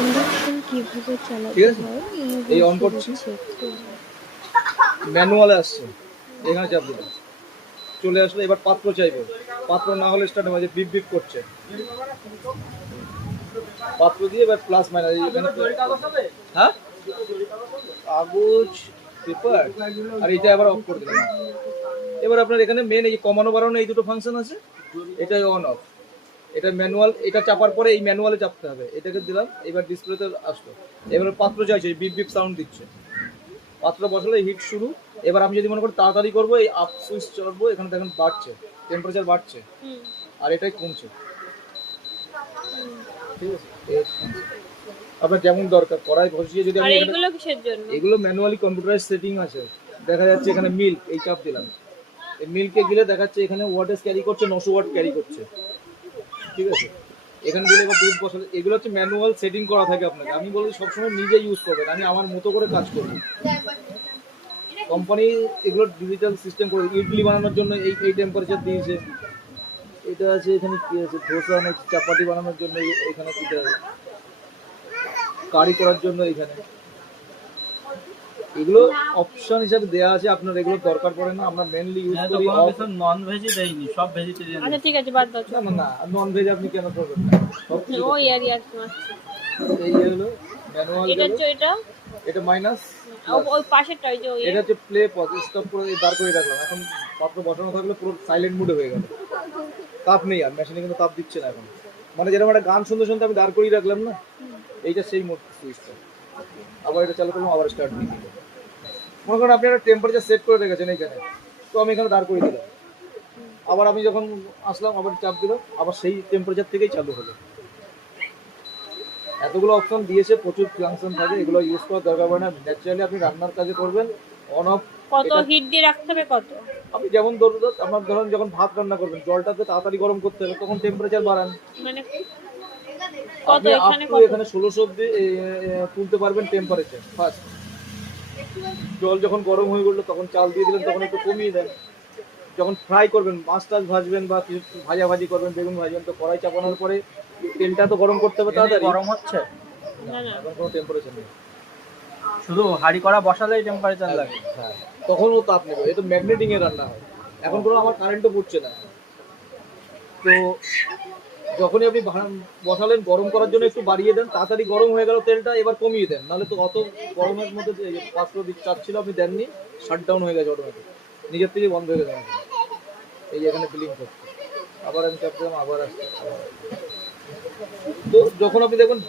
Induction কিভাবে চালাতে ঠিক আছে, হয় এই অন করছি, ম্যানুয়ালে আসছে, এখানে চাপ দিলাম, চলে আসলো। এবার পাত্র চাইবে, পাত্র না হলে স্টার্ট হবে, বিপ বিপ করছে, পাত্র দিয়ে এবার প্লাস মাইনাস, হ্যাঁ কাগজ পেপার, আর এটা আবার অফ করে দিলাম। এবার আপনার এখানে মেন এই কমানো বাড়ানো এই দুটো ফাংশন আছে, এটাই অন অফ, এটা ম্যানুয়াল, এটা চাপার পরে এই ম্যানুয়ালে চাপতে হবে, এটাকে দিলাম, এবার ডিসপ্লেতে আসলো। এবার পাত্র চাইছে, বিপ বিপ সাউন্ড দিচ্ছে, পাত্র বসালে হিট শুরু। এবার আমি যদি মনে করি তাড়াতাড়ি করবো, এই আপ সুইচ চাপবো, এখানে দেখেন বাড়ছে, টেম্পারেচার বাড়ছে, আর এটাই কমছে। ঠিক আছে, আপনার যেমন দরকার কড়াই বসিয়ে যদি আমি এগুলো কিসের জন্য? এগুলো ম্যানুয়ালি কম্পিউটারাইজ সেটিং আছে। দেখা যাচ্ছে এখানে মিল্ক, এই চাপ দিলাম, এই মিল্কে গেলে দেখাচ্ছে এখানে ওয়াটেজ ক্যারি করছে, 900 ওয়াট ক্যারি করছে। ঠিক আছে, এখানে দিলে এবার দুধ বসালে, এগুলো হচ্ছে ম্যানুয়াল সেটিং করা থাকে আপনাকে। আমি বলি সবসময় নিজে ইউজ করবেন, আমি আমার মতো করে কাজ করব। কোম্পানি এগুলো ডিজিটাল সিস্টেম করে, ইডলি বানানোর জন্য এই টেম্পারেচার দিয়েছে, এটা আছে এখানে কি আছে, ধোসা না চাপাতি বানানোর জন্য এখানে এটা আছে, কারি করার জন্য এখানে, এগুলো অপশন হিসেবে দেয়া আছে, আপনার এগুলো দরকার পড়ে না। আমরা মেইনলি ইউজ করি নন ভেজই দেইনি, সব ভেজিটেরিয়ান। আচ্ছা ঠিক আছে, বাদ দাও। না না, নন ভেজ আপনি কেন করবেন না, সব কিছু ও ইয়ার এই হলো ম্যানুয়াল। এটা মাইনাস, ওই পাশেরটা, ওই যে এটা হচ্ছে প্লে পজ, স্টপ করে দাঁড় করে রাখলাম। এখন পাত্র বসানো থাকলে পুরো সাইলেন্ট মুডে হয়ে গেল, তাপ নেই আর, মেশিনে কিন্তু তাপ দিচ্ছে না এখন। মানে যেরকম একটা গান শুনতে শুনতে আমি দাঁড় করিয়ে রাখলাম না, এইটা সেই মোড সুইচটা। আবার এটা চালু করলাম, আবার স্টার্ট দিয়ে দিলাম। মনে করেন আপনি একটা টেম্পারেচার সেট করে রেখেছেন এইখানে, তো আমি এখানে দাঁড় করিয়ে দিলাম, আবার আমি যখন আসলাম আবার চাপ দিলাম, আবার সেই টেম্পারেচার থেকেই চালু হলো। এতগুলো অপশন দিয়েছে, প্রচুর ফাংশন থাকে, এগুলো ইউজ করার দরকার পড়ে না। ন্যাচারালি আপনি রান্নার কাজে করবেন, অন অফ কত হিট দিয়ে রাখতে হবে, কত আপনি যেমন ধরুন যখন ভাত রান্না করবেন, জলটাকে তাড়াতাড়ি গরম করতে হবে, তখন টেম্পারেচার বাড়ান। মানে কত এখানে 1600 অব্দি তুলতে পারবেন টেম্পারেচার। ফার্স্ট জল যখন গরম হয়ে গেলো, তখন চাল দিয়ে দিলেন, তখন একটু কমিয়ে দেন। যখন ফ্রাই করবেন, মাছ টাছ ভাজবেন বা কিছু ভাজাভাজি করবেন, বেগুন ভাজবেন, তো কড়াই চাপানোর পরে তেলটা তো গরম করতে হবে তাড়াতাড়ি। গরম হচ্ছে না না, এখন কোনো টেম্পারেচার নেই, শুধু হাঁড়ি করা বসালেই টেম্পারেচার লাগে। হ্যাঁ, তখনও তাপ নেবে। এটা ম্যাগনেটিং এ রান্না হয়, এখন কোনো আমার কারেন্টও পড়ছে না। তো যখনই আপনি বসালেন, গরম করার জন্য একটু বাড়িয়ে দেন, তাড়াতাড়ি গরম হয়ে গেল তেলটা, এবার কমিয়ে দেন, নাহলে তো অত গরমের মধ্যে পাত্র চাচ্ছিল আপনি দেননি, শাটডাউন হয়ে গেছে অটোমেটিক, নিজের থেকে বন্ধ হয়ে গেছে। এই যে এখানে ফিলিং করছে, আবার আমি চাপ দিলাম, আবার আসছে। তো যখন আপনি দেখবেন